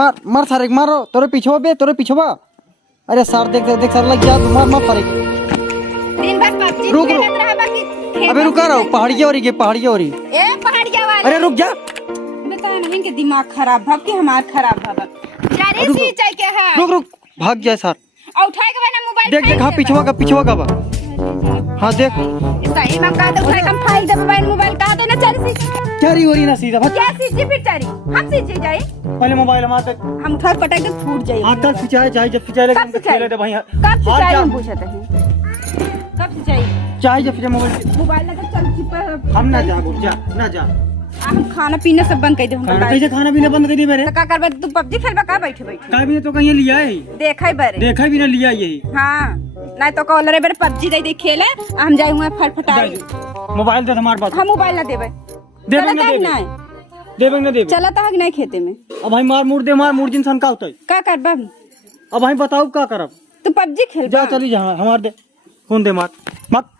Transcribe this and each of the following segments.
मार मार सारे मारो तोरे पीछे बे तोरे पीछे बा। अरे सर देख देख देख सर लग गया मार मार सारे दिन भर पबजी रुक रुक खेलत रहा बाकी अबे रुका रहो पहाड़िया हो रही है पहाड़िया हो रही। ए पहाड़िया वाले अरे रुक जा बता नहीं कि दिमाग खराब भब कि हमार खराब भब जारे रुक, सी चाहिए क्या है रुक रुक भाग जाए सर। और उठाए के ना मोबाइल देख देख हाँ पीछवा का बा। हाँ देख सही में कहा तो उठाए कम फाइल दे मोबाइल कहा तो ना चल सी क्या रही हो रही ना सीधा भाग। क्या सीजी फिर चली हम सीजी जाए पहले मोबाइल हमारे तक हम उठा पटक के फूट जाए हाथ तक खिंचाए चाहे जब खिंचाए कब लेकिन खिंचाए? खेले दे भाई कब से चाहिए हम पूछते हैं कब से चाहिए चाहे जब खिंचाए मोबाइल मोबाइल लगा चल चिप हम ना जा जा ना जा हम खाना पीना सब बंद कर दे हम कैसे खाना पीना बंद कर दिए मेरे तो का करबे तू पबजी खेलबा का बैठे बैठे का भी तो कहीं लिया है देखै बरे देखा भी ना लिया यही हां नहीं तो कॉलर बरे पबजी दे खेले हम जाई हुआ फटफटाई मोबाइल दे हमारे पास हम मोबाइल ना देबे देबे ना देबे देबे ना देबे चलता है कि नहीं खेते में अब भाई मार मुड़ दे मार मुड़ जिन सन का होता है का करबा अब भाई बताओ का करब तू पबजी खेलबा जा चली जा हमार दे फोन दे मार मत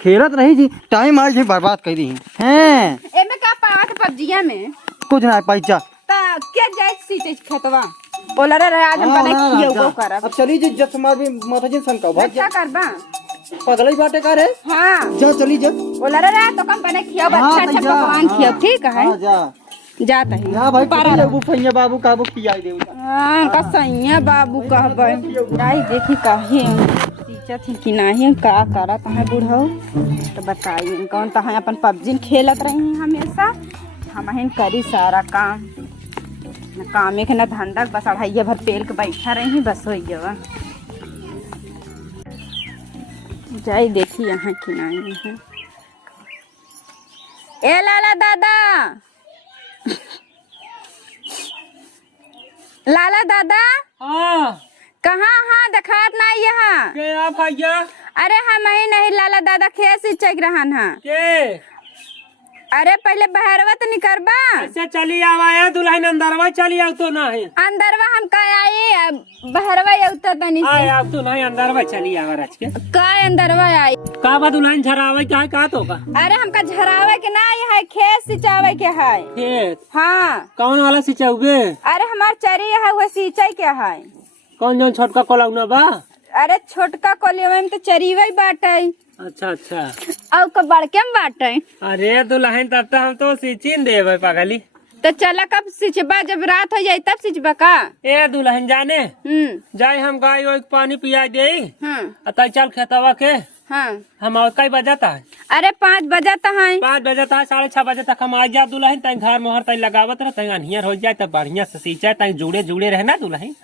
खेलत रही जी टाइम आज ही बर्बाद कर दी हैं एमे का पावत पबजीया में कुछ ना पाई जा ता क्या जाय सीचे खेतवा बोलर रे आज हम बने कियो वो करब अब चली जी जब समाज में माथा जिन सन का भाग अच्छा करबा पगलई बाटे का रे हां जा चली जा बोलर रे तो कम बने कियो अच्छा अच्छा पकवान कियो ठीक है हां जा जाता है हां भाई पारा वो फैया बाबू का वो पियाई दे हां का सैया बाबू कहबे दाई देखी काहे सीचा थी कि नहीं का करत है बुढ़ऊ तो बताइए कौन तो है अपन पबजी खेलत रही हैं हमेशा हम हिन करी सारा काम न कामे के न धंधा बस अढ़ाइया भर पेल के बैठा रही हैं बस हो गया जाई देखी यहाँ कि नहीं है ए लाला दादा लाला दादा हाँ कहाँ हाँ दिखात नहीं यहाँ के आप भैया अरे हम ही नहीं लाला दादा खेत से चेक रहन है के अरे पहले बहरवा तो निकरबा ऐसे चली आवाया दुल्हन अंदरवा चली आव तो ना है अंदरवा हम का आई बहरवा उतर तनी आए से आप तो नहीं अंदरवा चली आवा रच के का अंदरवा आई का बा दुल्हन झरावे का है का तो का अरे हमका झरावे के ना आई है खेत सिंचावे के है खेत हाँ कौन वाला सिंचाओगे अरे हमार चरी है वो सिंचाई के है कौन जौन छोटका कोलौना बा अरे छोटका कोलिया में तो चरीवे बाटे अच्छा अच्छा और का बड़के में बाटे अरे दुल्हन तब तो हम तो सिंचिन देवे पागली तो चला कब सिंचबा जब रात हो जाए तब सिंचबा का ए दुल्हन जाने जाए हम गाय वो पानी पिया दे अतः चल खेतवा के हाँ हम और कई बजाता है अरे 5 बजा तो है 5 बजे तक 6:30 बजे तक हम आ जा दुल्हन तई घर मोहर तई लगावत रह तई अनहियर हो जाए तब बढ़िया से सींचे तई जुड़े जुड़े रहे ना दुल्हन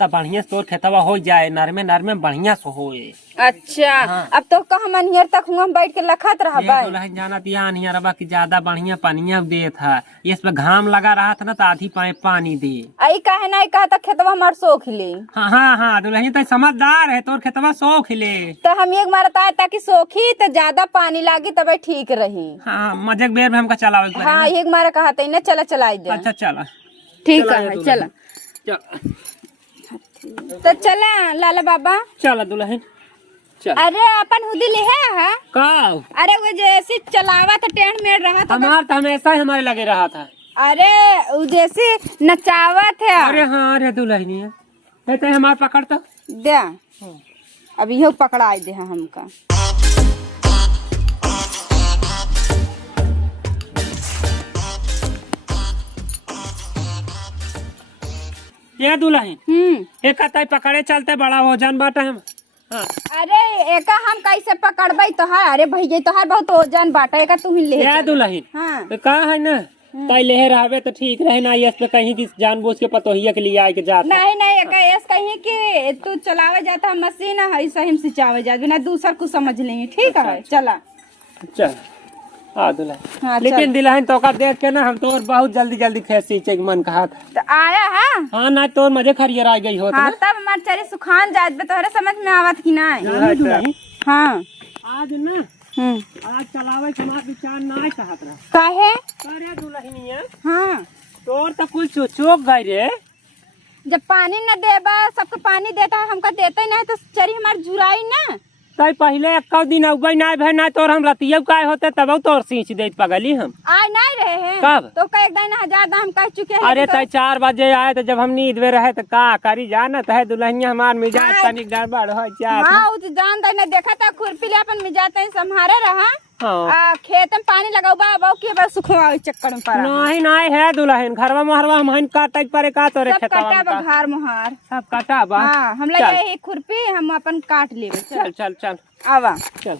तब बढ़िया से तोर खेतवा हो जाए नरमे बढ़िया से होए अच्छा अब तो कहा मनहियर तक हम बैठ के लखत रहा ये दुल्हन जाना दिया अनहियर बा की ज्यादा बढ़िया पानिया दे था इस पे घाम लगा रहा था ना तो आधी पाइप पानी दे आई काहे नहीं कहा था खेतवा हमार सोख ले हाँ हाँ हाँ दुल्हन तई समझदार है तोर खेतवा शौक ले तो हम एक मारता ताकि सोखी तो ज्यादा पानी लागी तब ठीक रही हाँ मजे बेर में हमका चलावे के हाँ एक मारा कहा था ना चला चलाई दे अच्छा चला ठीक है चला तो चला लाला बाबा चला दुल्हन चल अरे अपन हुदी ले है का अरे वो जैसे चलावा तो टेंट में रहा था हमार तो हमेशा ही हमारे लगे रहा था अरे वो जैसे नचावा थे अरे हाँ अरे दुल्हनी है हमार पकड़ तो दे अब यो पकड़ा दे हमका ये दुल्हन एक कताई पकड़े चलते बड़ा वजन बाटा हम हाँ। अरे एका हम कैसे पकड़बे तो है अरे भैया तो है बहुत वजन बाटा एका तू ही ले ये दुल्हन हाँ तो का है ना तई ले रहबे तो ठीक रहे ना ये पे कहीं की जानबूझ के पतोहिया के लिए आए के जाता नहीं नहीं एका ऐस कहीं कि तू चलावे जाता मशीन है सही हम सिंचावे जात बिना दूसर को समझ लेंगे ठीक है चला चल हाँ दुल्हन हाँ, लेकिन दुल्हन तो का देख के ना हम तो बहुत जल्दी जल्दी खेत सींचे के मन कहा था तो आया है हाँ ना तो मजे खरियर आ गई होत हाँ ना तब हमार चरी सुखान जात बे तोहरे समझ में आवत कि नहीं दुल्हन हाँ आज ना आज चलावे के हमार विचार ना चाहत रहा काहे अरे दुल्हनिया हाँ तोर तो कुल चोक गई रे जब पानी न देबा सबको पानी देता है हमका देते नहीं तो चरी हमार जुराई ना तई पहले एक दिन उबई ना भे ना तोर हम रतिया काय होते तब तोर सींच देत पगली हम आय नहीं रहे हैं कब तो कई दिन हजार हम कह चुके हैं। अरे तई 4 बजे आए तो जब हम नींद में रहे तो का करी जाना है दुल्हनिया हमार मिजाज तनी गड़बड़ हो जा। हाँ उस जान दे ने देखा था खुरपी ले अपन मिजाज तनी संभारे रहा। हाँ खेत में पानी लगाओ बाबा के बस सुखवा चक्कर में पड़ा नहीं नहीं है दुल्हन घरवा मोहरवा हम हन काट परे का तोरे सब खेतवा काटा में बघार मोहार सब काटा बा। हाँ हम चल। लगे एक खुरपी हम अपन काट लेबे चल चल चल आवा चल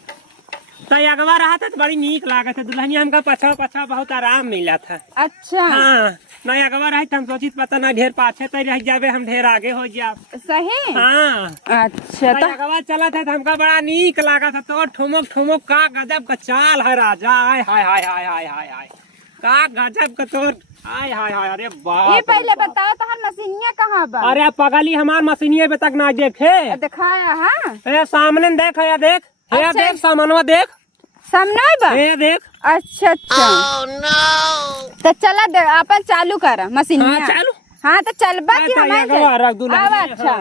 तई अगवा रहा था तो बड़ी नीक लागत है दुल्हनिया हमका पछा पछा बहुत आराम मिला था। अच्छा हाँ नहीं अगवा रही तो हम सोचित पता ना ढेर पाछे तई रह जाबे हम ढेर आगे हो जाब। सही हाँ अच्छा तई अगवा चला था तो हमका बड़ा नीक लगा था तो ठुमक ठुमक का गजब का चाल है राजा। हाय हाय हाय हाय हाय हाय हाय का गजब का तोर हाय हाय हाय अरे बाप ये पहले रे बाप। बताओ तो मशीनिया कहाँ बा? अरे पगली हमार मशीनिया पे तक ना देखे दिखाया हाँ ए सामने देख या देख हे अच्छा। देख सामानवा देख सामने बा? हे देख अच्छा अच्छा तो चला दे अपन चालू कर मशीनिया। हाँ चालू हाँ तो चलबा की हमारे अच्छा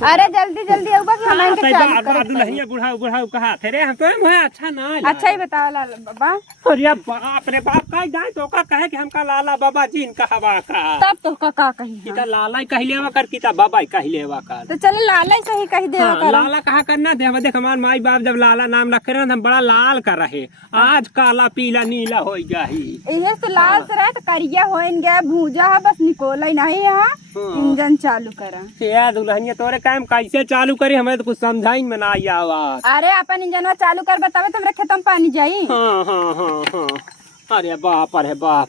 अरे जल्दी जल्दी आऊबा कि हमारे के चालू कर। दुल्हनिया बुढ़ाऊ बुढ़ाऊ कहा थे रे हम तो है अच्छा ना अच्छा ही बताओ लाल बाबा। अरे बाप रे बाप का जाए तो का कहे कि हमका लाला बाबा जी इनका हवा का तब तो का कही हाँ। किता लाला ही कहलेवा कर किता बाबा ही कहलेवा कर तो चलो लाला ही सही कही दे हाँ, लाला कहा करना देवा देख हमार माई बाप जब लाला नाम रखे रहे हम बड़ा लाल कर रहे आज काला पीला नीला हो जाही ये तो लाल से रहे तो करिया होइन गया भूजा है बस निकोला ही नहीं यहाँ इंजन चालू करा। या दुल्हनिया तोरे काम कैसे चालू करी हमें तो कुछ समझाई में ना आई आवाज। अरे अपन इंजन चालू कर बतावे तुमरे खेत में पानी जाई। हाँ हाँ हाँ हाँ अरे बाप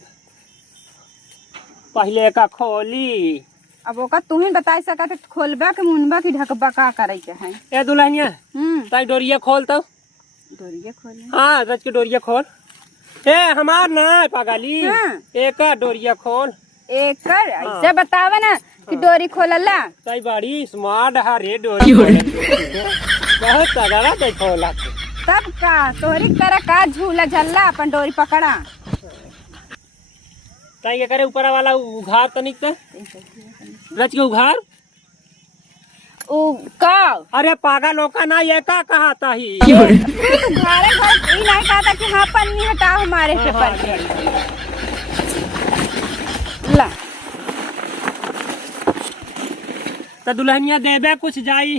पहले का खोली अब ओका तू ही बता सका तो खोलबा के मुनबा की ढकबा का करे के है। ए दुल्हनिया ताई डोरिया खोल तो डोरिया खोल हाँ रच के डोरिया खोल ए हमार ना पगली हाँ। एक डोरिया खोल एक ऐसे बतावा ना कि डोरी खोलला ताई बड़ी स्मार्ट है रे डोरी बहुत तगड़ा ते खोला तब का तोरी तरह का झूला झल्ला अपन डोरी पकड़ा ताई ये करे ऊपर वाला उघार तनिक ते रच के उघार ओ का अरे पागल लोका ना ये का कहा था ही घरे घर ई नहीं कहा था कि हाँ पन्नी हटाओ हमारे से पर ला तो दुल्हनिया देबे कुछ जाई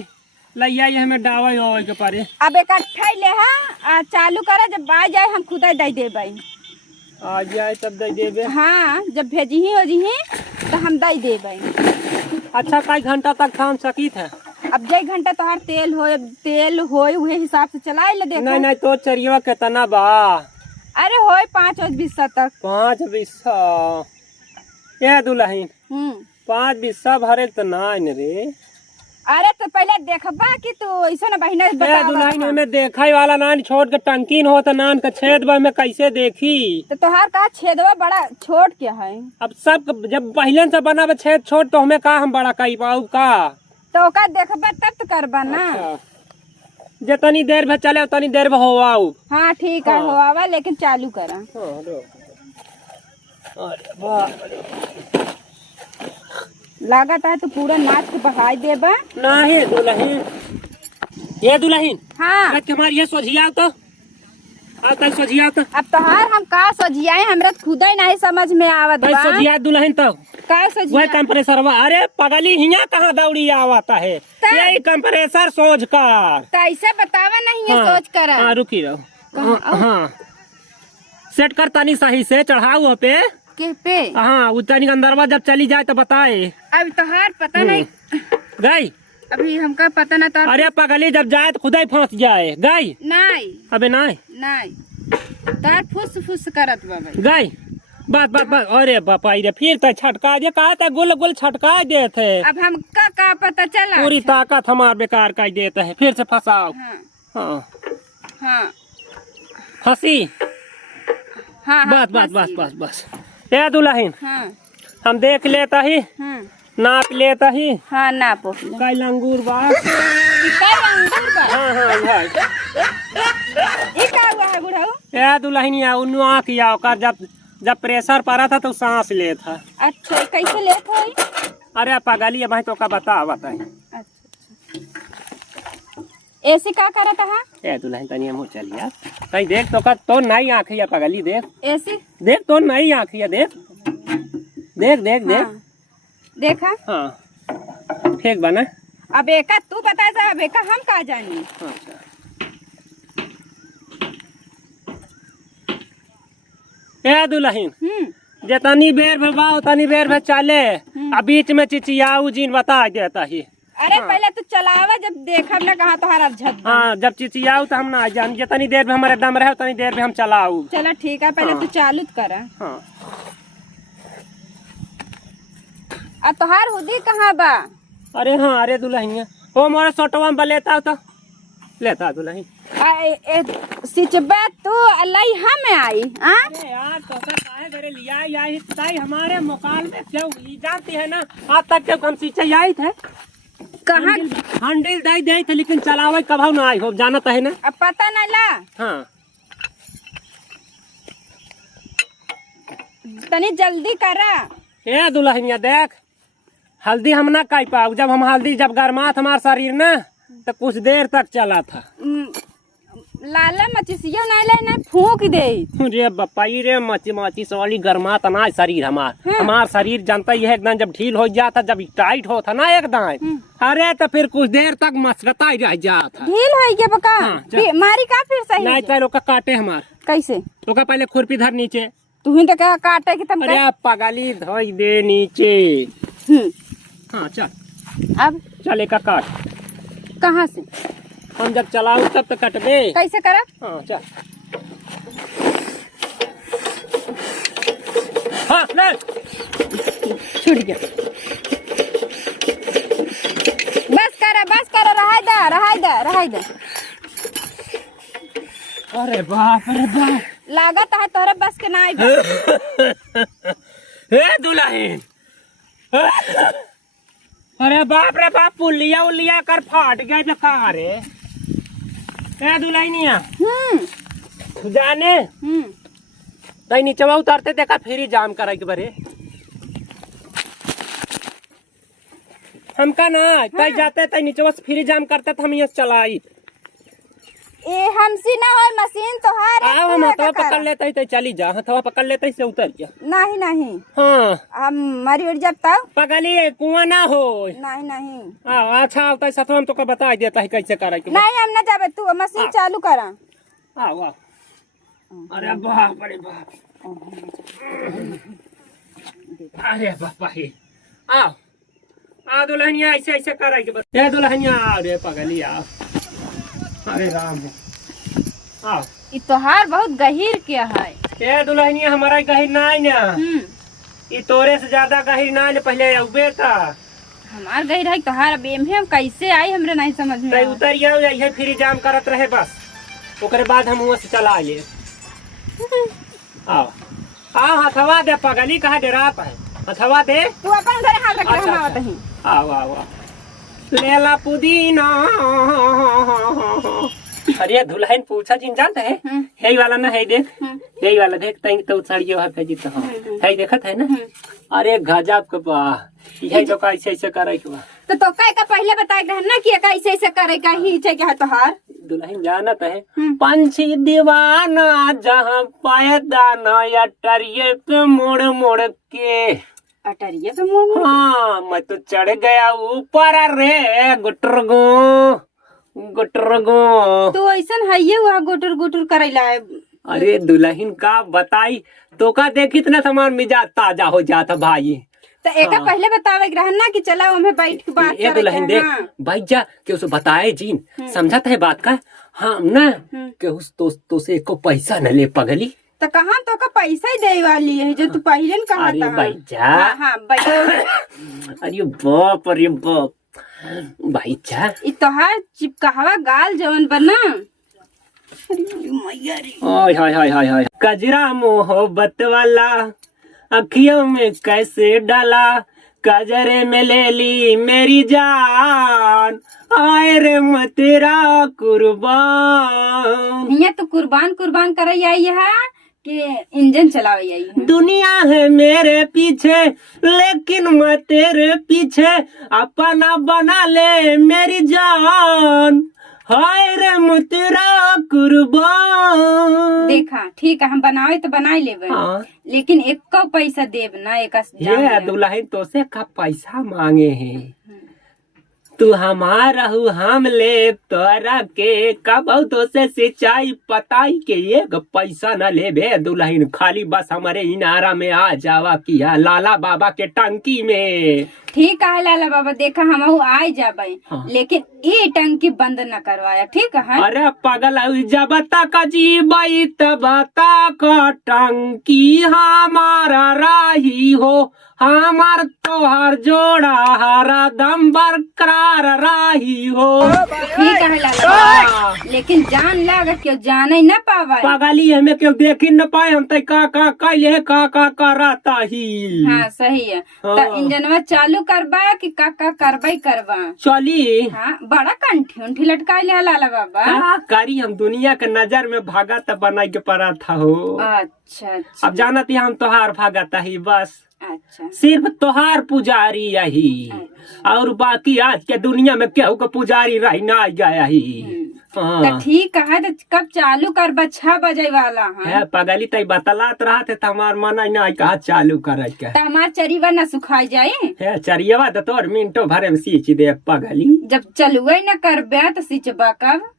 लैया ये हमें डावा हो के पारे अब इकट्ठा ही ले हाँ चालू करा जब आ जाए हम खुदा दे देबे आ जाए तब दे देबे। हाँ जब भेजी ही हो जी तो हम दे देबे। अच्छा कई घंटा तक थाम सकी था अब जय घंटा तोहार तेल होए उहे हिसाब से चलाए ले देखो। नहीं नहीं तो चरिया कितना बा अरे होए 5 और 20 तक 5 बिस्सा ये दुल्हन 5 बिस्सा भरे तो नहीं रे। अरे तो पहले देखबा कि तू ऐसा ना बहिना बता दुल्हन में देखा वाला नान छोड़ के टंकीन हो तो नान का छेद बा में कैसे देखी तो तोहार का छेदवा बड़ा छोट क्या है। अब सब जब पहले से बना छेद छोड़ तो हमें का हम बड़ा कई पाऊ का तो ओका देखबा तब तो करबा ना। जितनी देर में चले उतनी देर में होवाऊ। हाँ ठीक है होवा लेकिन चालू करा। अरे बाप लागत है तो पूरा नाच के बहाई देबा नहीं दुल्हन ये दुल्हन हाँ के हमारी ये सोझिया तो सोझिया तो अब तोहार हम का सोझियाए हमरा खुदा ही नहीं समझ में आवत बा सोझिया दुल्हन तो का वह सोझिया कंप्रेसर अरे पगली हिया कहाँ दौड़ी आवता है यही कंप्रेसर सोच कर तो ऐसे बतावा नहीं है सोच कर। हाँ रुकी रहो हाँ सेट कर तनी सही से चढ़ाओ पे पे हाँ उतनी अंदरवा जब चली जाए तो बताए। अब तोहार पता नहीं गई अभी हमका पता ना तो अरे पगली जब जाए तो खुदा ही फंस जाए गई नहीं अबे नहीं तार फुस फुस करत बा गई बस अरे बापा रे फिर तो छटका दे कहा था गुल गुल छटका देते अब हमका का पता चला पूरी ताकत हमार बेकार कर देते है फिर से फंसाओ। हाँ हाँ फंसी हाँ बस ए दुल्हन हाँ हम देख लेता ही नाप लेता ही हाँ नापो कई लंगूर बात हाँ भाई ये का हुआ है बुढ़ाऊ। ए दुल्हनिया उन्नुआ किया कर जब प्रेशर पड़ा था तो सांस ले था। अच्छा कैसे लेत है। अरे पगली भाई तो का बताई अच्छा ऐसे का करत है? ए दुल्हन तनी हम चलिया कहीं देख तो का तो नहीं आँखिया पगली देख ऐसे देख तो नहीं आँखिया देख देख देख देख हाँ। देखा हाँ ठीक बना। अब एका तू बता जा, अब एका हम का जानी। अच्छा ए दुल्हन जतनी बेर भरवाओ तनी बेर भर चाले अब बीच में चिचियाऊ जीन बता देता ही। अरे पहले तू चलावा, जब देखब ना कहाँ तोहार झद। हाँ जब चिचियाऊ तो हम ना जान जितनी देर में हमारे दम रहे उतनी देर में हम चलाऊ। चलो ठीक है, पहले तू चालू कर। हाँ अब तोहार हुदी कहाँ बा? अरे हाँ अरे दुल्हन वो मोरे सोटवा में लेता तो लेता दुल्हन। सिचबा तू अल्लाह हमें आई आ? अरे यार तो काहे घरे लिया आई ताई हमारे मुकाल में क्यों ये जानती है ना आज तक जब हम सींचे आई थे कहाँ हैंडल दे थे लेकिन चलावे कभी ना आई हो जानत है ना। अब पता नहीं ला। हाँ तनी जल्दी करा। ए दुल्हनिया देख हल्दी हम ना काट पाऊ, जब हम हल्दी जब गरमात हमार शरीर ना तो कुछ देर तक चला था। लाला मचिसिया ना फूक दे। रे बप्पाई रे मची मची वाली गरमात ना शरीर हमार शरीर जानता ही है एकदम जब ढील हो जाता जब टाइट होता ना एकदम अरे तो फिर कुछ देर तक मस्कता ही रह जाता। ढील हो गया बका। हाँ, मारी का फिर सही नहीं तो लोग काटे हमार कैसे? तो का पहले खुरपी धर नीचे तू ही तो क्या काटे की तुम? अरे पगली धोई दे नीचे। हाँ चल अब चल एक काट। कहाँ से? हम जब चलाऊ तब तो कटबे। कैसे करा? हाँ चल हाँ ले छूट गया। बस करा रहा दे। अरे बाप लागत है तोहरे बस के ना आई। हे दुल्हन अरे बाप रे बाप पुलिया कर फाट गया जो कहा रे। ए दुल्हनिया जाने तई नीचवा उतरते देखा फिर ही जाम करा के बरे हमका ना तई जाते तई नीचवा से फिर ही जाम करते हम यहाँ चलाई। ए हमसी ना होय मशीन तोहार। आओ हम हथवा पकड़ लेते ही चली जा, हथवा पकड़ लेते से उतर जा। नहीं हाँ हम मरी उड़ जब तक पगली कुआं ना हो। नहीं अच्छा होता है सतवा हम तो बता देता है कैसे करे के। नहीं हम ना जाबे, तू मशीन चालू करा। आओ अरे बाप रे बाप अरे बापा हे आओ दुल्हनिया ऐसे करे के बता। दुल्हनिया अरे पगली आओ अरे राम आओ। ई तोहार बहुत गहीर क्या है? ए दुल्हनिया हमारा गहीर ना ये तोरे से ज्यादा गहीर ना पहले उबे था हमार गहीर है तोहार। अब एम हम कैसे आई हमरे नहीं समझ में। तो उतर जाओ यही फिर जाम करत रहे बस ओकरे बाद हम वहाँ से चला ले। आओ हथवा दे पगली कहा डेरात है हथवा दे। तू अपन घर हाथ रख हम आवत ही। आओ लेला पुदीना। अरे दुल्हन पूछा जिन जानते है यही वाला ना है देख यही वाला देख तई तो सड़ियो है के जीत है देखत है ना। अरे गजब के बा यही तो ऐसे करे के बा तो काय का पहले बताए रहे ना कि ऐसे करे का ही छे के है तोहार। दुल्हन जानत है पंछी दीवाना जहाँ पाए दाना अटरिये पे मोड़ के अटरिये पे मोड़। हाँ मैं तो चढ़ गया ऊपर रे गुटरगो तो ऐसा है ये हुआ गुटर करेला है। अरे दुल्हन का बताई तो का देखी इतना सामान मिजाज ताजा हो जाता भाई। तो एका पहले बतावे रहना कि चला हमें बैठ के बात करे। दुल्हन देख भाई जा के उसे बताए जीन समझाता है बात का। हाँ ना के उस तो से को पैसा न ले पगली तो कहाँ तो का पैसा ही दे वाली है जो तू पहले न कहा था। भाई जा हाँ अरे बाप भाई जा तोहार चिपकावा गाल जवन बना। हाय कजरा मोहब्बत वाला अखियों में कैसे डाला कजरे में ले ली मेरी जान आए रे मैं तेरा कुर्बान। ये तो कुर्बान कर आई है कि इंजन चलावे आई है। दुनिया है मेरे पीछे लेकिन मैं तेरे पीछे अपना बना ले मेरी जान हाय रे मुतरा कुर्बान। देखा ठीक है, हम बनावे तो बनाई लेबे, हाँ। लेकिन एक पैसा देब ना, एक ये दुल्हन तो से का पैसा मांगे हैं, तू हमारा हूँ हम ले तोरा के कब तो से सिंचाई पताई के एक पैसा न ले बे दुल्हन, खाली बस हमारे इनारा में आ जावा किया लाला बाबा के टंकी में। ठीक है लाला बाबा, देखा हम आ जाबे, हाँ। लेकिन ये टंकी बंद न करवाया, ठीक है? अरे पागल जब तक जीबई तब तक टंकी हमारा राही हो, हमार तोहर जोड़ा हरा दम बरकरार राही हो। ठीक है लाला बाबा, लेकिन जान लगा क्यों जाने न पावा। पागली हमें क्यों देखी न पाए, हम तय का कैले का कराता ही। हाँ सही है। हाँ। तो इंजनवा चालू करबा कि का करबाई करबा? चली हाँ, बड़ा कंठी उंठी लटकाई ले लाला बाबा। का करी, हम दुनिया के नजर में भागत बना के पड़ा था हो। अच्छा अच्छा अब जानत ही हम तोहार भागता ही बस, अच्छा। सिर्फ तोहार पुजारी यही, और बाकी आज के दुनिया में केहू का पुजारी रही ना गया ही। हाँ। तो ठीक है, तो कब चालू करबा? 6 बजे वाला है। पगली तय बतलात रहा थे, हमार मन ना कहा चालू कर के। तो हमार चरीवा न सुखाई जाए। है चरियवा तो तोर मिनटो भरे में सींच दे पगली। जब चलुए न करबे तो सिचबा कब?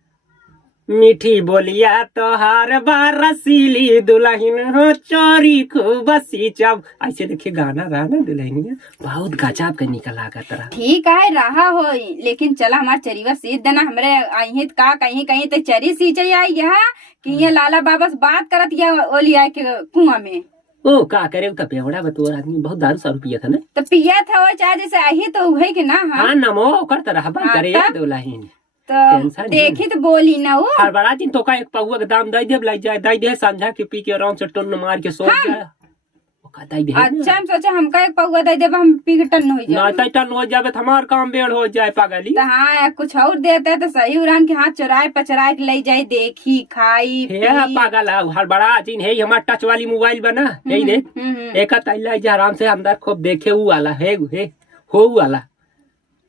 मीठी बोलिया तोहार बारसीली दुल्हन हो चोरी खूब सींचब। ऐसे देखिए गाना रहा ना दुल्हनिया, बहुत गजब के निकल आगत रहा। ठीक है रहा हो, लेकिन चला हमार चरीवा सीच देना। हमरे आई का कहीं कहीं तो चरी सींचे आई यहाँ कि ये लाला बाबा से बात करत या ओली आए के कुआं में। ओ का करे तो बेवड़ा बतोर आदमी बहुत दारू सारू पिया था ना, तो पिया था वो चाहे जैसे आई तो उहे के ना। हाँ नमो करता रहा करे हाँ, दुल्हन। तो टेंशन देखी तो बोली ना वो। हर बड़ा दिन तो का एक पहुआ के दाम दे दे लग जाए, दे दे समझा के पी के आराम से टन मार के सो जाए। वो का दे दे अच्छा हम सोचा हमका एक पौवा दे देब, हम पी के टन हो ना जाए। टन हो जावे तो हमार काम बेड़ हो जाए पगली। तो हाँ कुछ और देता तो सही उड़ान के हाथ चुराए पचराए के ले जाए, देखी खाई हे पी। पागल हर बड़ा दिन है हमार टच वाली मोबाइल बना यही देख एक तैला आराम से अंदर खूब देखे ऊ वाला है हो वाला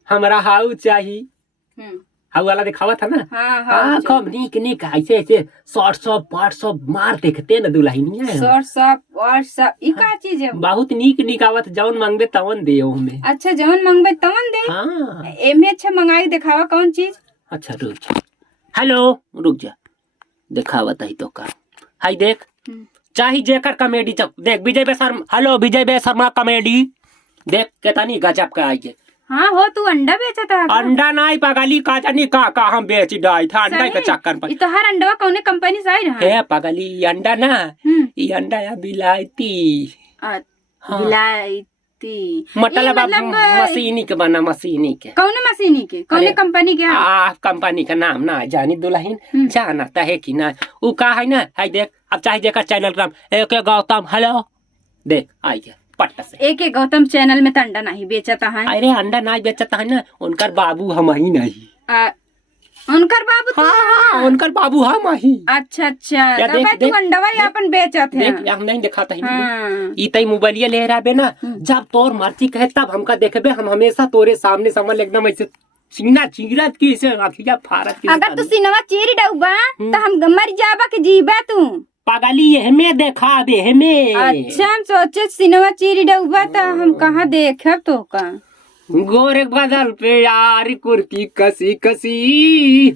हमरा हाउ चाहिए, हाउ वाला दिखावा था ना। हाँ हाँ हाँ खूब नीक नीक ऐसे ऐसे शॉर्ट सब पार्ट सब मार देखते ना दुल्हनिया। शॉर्ट सब व्हाट्सएप ई का चीज है? बहुत नीक नीक आवत, जौन मांगबे तवन दे में। अच्छा जवन मंगबे तवन दे। हाँ एमे अच्छा मंगाई दिखावा कौन चीज? अच्छा रुक जा, हेलो रुक जा दिखावा तही तो का हाय देख चाही जेकर कॉमेडी चक देख विजय बे शर्मा, हेलो विजय बे शर्मा कॉमेडी देख केतानी गजब का आई है। हाँ हो तू अंडा बेचता है? अंडा नहीं पगली का जानी का हम बेच डाई था अंडा के चक्कर पर। ई तो हर अंडवा कौने कंपनी से आई रहा? है पगली ये अंडा ना, ये अंडा या बिलायती बिलायती मतलब मशीनी के बना, मशीनी के। कौने मशीनी के कौने कंपनी के? कंपनी का नाम ना जानी दुल्हन जाना है कि ना वो का है ना। है देख अब चाहे जेकर चैनल का एक गौतम हेलो देख आई है पट्टा से। एक गौतम चैनल में तो अंडा नहीं बेचता है। अरे अंडा नहीं बेचता है ना, उनकर बाबू हम ही नहीं। उनकर बाबू तो हाँ, उनकर बाबू हम ही। अच्छा अच्छा या तब देख, तू अंडवा या अपन बेचत है? देख हम नहीं दिखाता है हाँ। ई तई मोबाइलिया ले रहा बे ना, जब तोर मर्जी कहे तब हमका देखबे, हम हमेशा तोरे सामने समझ एकदम ऐसे सीना चीरत की से आखिया फारत की। अगर तू सीनवा चीरी डउबा तो हम मर जाबा के जीबा तू? पागली ये हमें देखा दे हमें। अच्छा हम सोचे सिनेमा चीरी डउबा तो हम कहाँ देखब तो का? गोरे बदल पे यार कुर्ती कसी कसी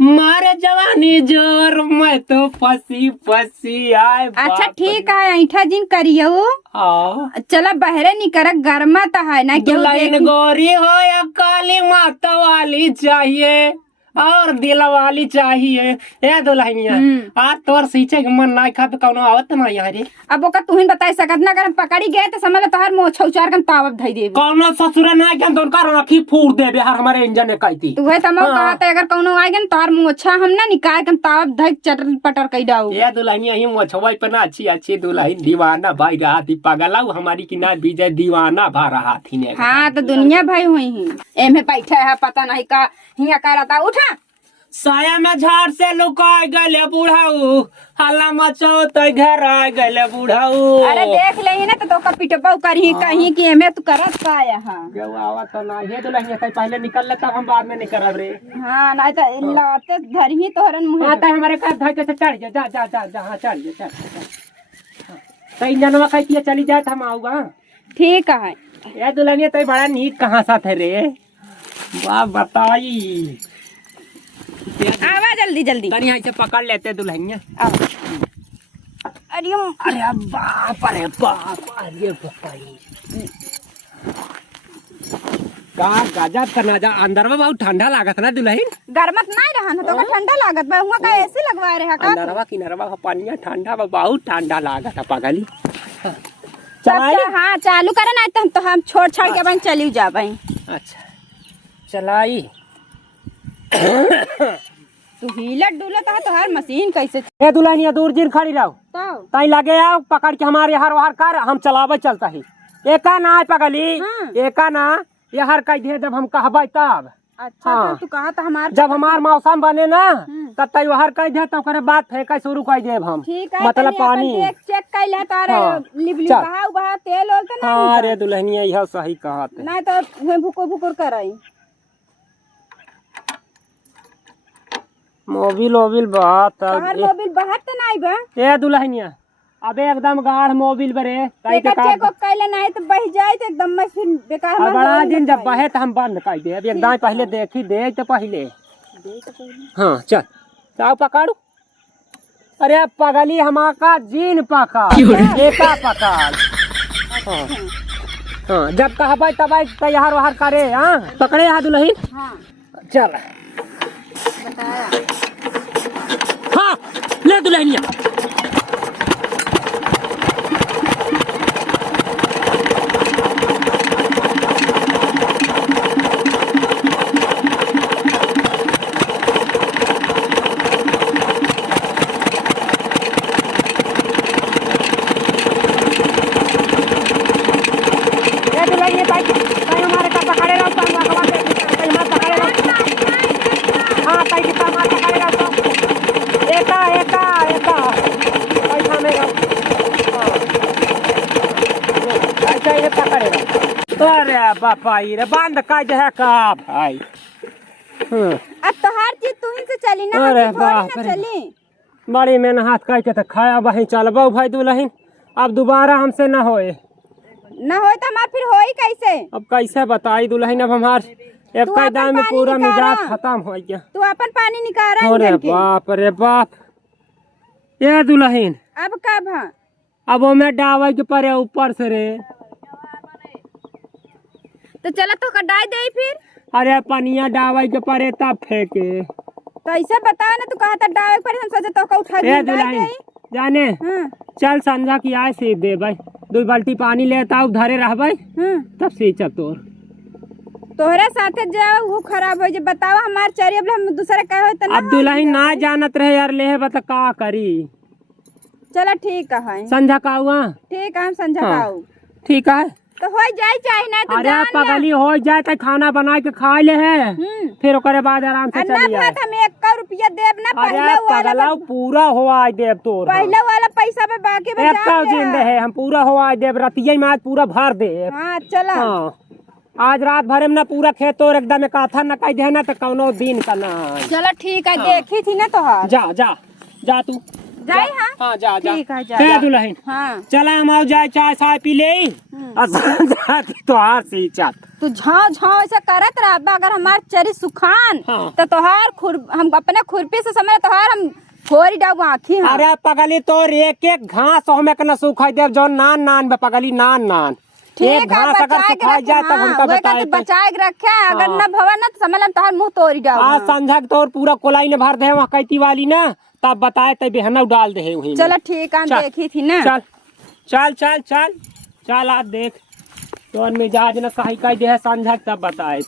मारे जवानी जोर मैं तो फसी फसी आए। अच्छा ठीक है ऐठा जिन करियो। हाँ चला बहरे निकर गर्मा तो है ना क्यों? दुल्हन गोरी हो या काली माता वाली चाहिए और दिल वाली चाहिए। ए दुल्हनिया आज तोर सींचे के मन ना खा पे कौनो आवत ना यहाँ रे। अब ओका तुहिन बताई सकत ना, अगर हम पकड़ी गए तो समझ तोहर मुंह छौचार कन तावत धई देबे। कौनो ससुर ना के तो उनका राखी फूट देबे हर हमारे इंजन ने कहती। तू है तमो कहत अगर कौनो आ गन तोहर मुंह अच्छा हम ना निकाल कन तावत धई चटर पटर कई दाऊ। ये दुल्हनिया ही मोछवाई पे ना अच्छी अच्छी दुल्हन दीवाना भाई रहा थी पगलाऊ हमारी की ना विजय दीवाना भा रहा थी ने। हाँ तो दुनिया भाई हुई ही एमे बैठा है पता नहीं का हिया करता। उठा साया में झाड़ से लुकाय गले बुढ़ाऊ, हल्ला मचाओ तो घर आ गले बुढ़ाऊ। अरे देख ले ना तो का पिटपा करही कहीं कि एमे तू करत का यहाँ जो आवा तो ना ये तो नहीं है, पहले निकल ले तब हम बाद में निकलब रे। हाँ ना तो लाते धरही तोहरन मुंह आता है हमारे घर धर के चढ़ जा जा जा जा जा हाँ चढ़ जा कहीं जनवा कहती है चली जाए तो हम आऊगा। ठीक है ये दुल्हनिया तो बड़ा नीक कहाँ सा थे रे, वाह बताई। आवा जल्दी जल्दी तनी यहाँ से पकड़ लेते दुल्हनिया। अरे अरे बाप अरे बाप अरे बताई का गजब का नजा। अंदर में बहुत ठंडा लागत ना दुल्हन, गरमत नहीं रहा ना तो का ठंडा लागत बा हुआ का ऐसे लगवा रहे का अंदरवा किनारवा का पानी ठंडा बा, बहुत ठंडा लागत है पगली। चल हाँ चालू करे ना तो हम छोड़ छाड़ के अपन चली जाबे। अच्छा चलाई तू हिलत डुलत है तो हर मशीन कैसे ए दुल्हनिया दूर जिन खड़ी रहो तो ताई लगे आओ पकड़ के हमारे हर वहार कर हम चलावे चलता ही। एका ना है पगली हाँ। एका ना ये हर कह दे जब हम कहबे तब। अच्छा हाँ। तो तू कहा तो हमार जब हमार मौसम बने ना तब तय हर कह दे तब करे बात फेंका शुरू कर देब हम। ठीक है मतलब पानी चेक चेक कर ले तारे हाँ। लिबली चल। बहा बहा तेल ओल तो नहीं हाँ रे दुल्हनिया यह सही कहत है। नहीं तो हुए भुकुर भुकुर करई मोबिल ओबिल बात तोहर मोबिल बहत तो नहीं बा ए दुल्हनिया अबे एकदम गाढ़ मोबिल बरे कई के चेक चेक कैले नहीं तो बह जाए तो एकदम मशीन बेकार अब हमार बड़ा मोबिल दिन जब बताई। बहे तो हम बंद कर दे। अब एकदम पहले देखी दे तो पहले हाँ चल चाव पकड़ू। अरे अब पगली हमारा जीन पकड़ एका पकड़। हाँ हाँ जब कहबे तब तैयार वहार करे। हाँ पकड़े यहाँ दुल्हन हाँ चल बताया हाँ ले दुल्हनिया अरे बापा रे बंद का जो है का भाई। अब तो हर चीज तू ही से चली ना अरे हम बाप थोड़ी रे। ना चली बड़ी मेहनत करके तो खाया वही चलबो भाई दुल्हन, अब दोबारा हमसे न होए। ना हो तो हमार फिर होई कैसे अब कैसे बताई दुल्हन, अब हमार एक तू अपन दाम में पानी पूरा निकाला। मिजाज खत्म हो गया। तू अपन पानी निकाल अरे रहा है बाप रे बाप ये दुल्हन अब कब हाँ अब वो मैं डावे के परे ऊपर से रे। तो चला तो कटाई दे फिर अरे पनिया डावे के परे तब फेंके। तो ऐसे बताओ ना तू कहा था डावे पर हम सोचे तो का उठा के ए डाल दुल्हन दे जाने हां चल संझा की आय से दे भाई 2 बाल्टी पानी लेता हूँ धरे रह भाई तब सींचा तोर तोहरा साथे जाओ वो खराब हो जे बताओ हमार चरी अब हम दूसरा कहे हो तो ना अब दुल्हन ना जानत रहे यार ले बता का करी। चलो ठीक है संझा का हुआ ठीक है हम संझा हाँ। खाऊ ठीक है। तो हो जाए चाहे ना तो अरे जान ले पगली हो जाए तो खाना बना के खा ले है फिर ओकरे बाद आराम से अन्ना चली भात हम 1 रुपया देब ना अरे पहले वाला पगला पूरा हुआ देव तोर पहले वाला पैसा पे बाकी में एक जान ले दिन रहे हम पूरा हुआ देव रतिया में आज पूरा भर दे। हां चला हाँ आज रात भरे में ना पूरा खेत तोर एकदम एक आथा न कह देना तो कौनो दिन का ना। चलो ठीक है देखी थी ना तोहार जा जा जा तू जाई हां हाँ जा जा ठीक है जा क्या दुल्हन हां चला हम आओ जाए चाय चाय पी ले तो हार से चाट तू झाव झाव ऐसे करत रह अगर हमार चरी सुखान हाँ। तो तोहार हम अपने खुरपी से समय तोहार हम फोरी डाबू आखी हां अरे पगली तोर एक एक घास हमें के न सुखाई देव जो नान नान बे पगली नान नान एक घास अगर सुखाई जाए तब हमका बताए बचाए के रखे अगर हाँ। न भवन ना तो समझ तोहार मुंह तोड़ी डाबू आज संझा के तोर पूरा कोलाई ने भर दे वहाँ कैती वाली ना तब बताए तब बेहना डाल दे वही चलो ठीक है हम चल। देखी थी ना चल चल चल चल चल आज देख तोर मिजाज न कहीं कह दे संझा तब बताए